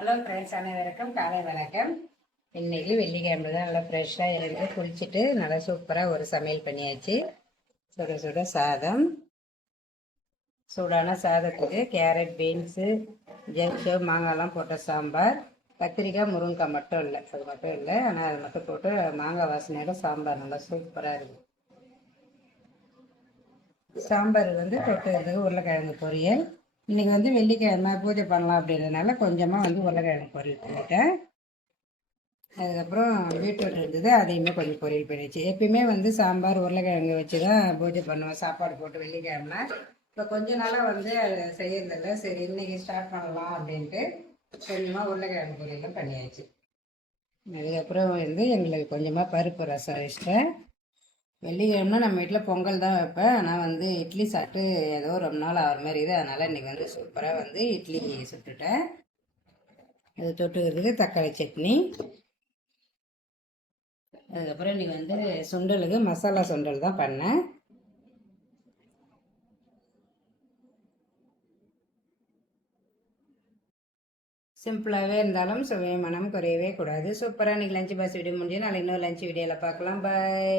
Hello friends, அனைவருக்கும் காலை வணக்கம். இன்னைக்கு வெள்ளிக்கிழமை தான். நல்லா ஃப்ரெஷ்ஷாக இருந்து குளிச்சுட்டு நல்லா சூப்பராக ஒரு சமையல் பண்ணியாச்சு. சுட சுட சாதம், சூடான சாதத்துக்கு கேரட், பீன்ஸு, ஜெர்ஷோ, மாங்காய்லாம் போட்ட சாம்பார், கத்திரிக்காய், முருங்கைக்காய் மட்டும் இல்லை, அது மட்டும் இல்லை, ஆனால் அது மட்டும் போட்டு மாங்காய் வாசனையோட சாம்பார் நல்லா சூப்பராக இருக்குது. சாம்பார் தொட்டுறதுக்கு உருளைக்கிழங்கு பொரியல். இன்னைக்கு வெள்ளிக்கிழமை பூஜை பண்ணலாம் அப்படின்றதுனால கொஞ்சமாக உருளைக்கிழங்கு பொரியல் பண்ணிட்டேன். அதுக்கப்புறம் பீட்ரூட் இருந்தது, அதையுமே கொஞ்சம் பொரியல் பண்ணிடுச்சு. எப்பயுமே சாம்பார் உருளைக்கிழங்கு வச்சு தான் பூஜை பண்ணுவேன், சாப்பாடு போட்டு வெள்ளிக்கிழமை. இப்போ கொஞ்ச நாளாக அதை செய்யறதில்ல. சரி, இன்னைக்கு ஸ்டார்ட் பண்ணலாம் அப்படின்ட்டு கொஞ்சமாக உருளைக்கிழங்கு பொரியலும் பண்ணியாச்சு. அதுக்கப்புறம் எங்களுக்கு கொஞ்சமாக பருப்பு ரசம் வச்சிட்டேன். வெள்ளிக்கிழமை நம்ம வீட்டில் பொங்கல் தான் வைப்பேன். ஆனால் இட்லி சாப்பிட்டு ஏதோ ரொம்ப நாள் ஆகிற மாதிரி இது. அதனால் இன்றைக்கி சூப்பராக இட்லி சுட்டுட்டேன். அது தொட்டுக்கிறதுக்கு தக்காளி சட்னி. அதுக்கப்புறம் இன்றைக்கி சுண்டலுக்கு மசாலா சுண்டல் தான் பண்ணேன். சிம்பிளாகவே இருந்தாலும் சுவை மனம் குறையவே கூடாது. சூப்பராக இன்றைக்கி லஞ்ச் பாக்ஸ் வீடியோ முடிஞ்சு நாளைக்கு இன்னொரு லஞ்ச் வீடியோவில் பார்க்கலாம். பாய்.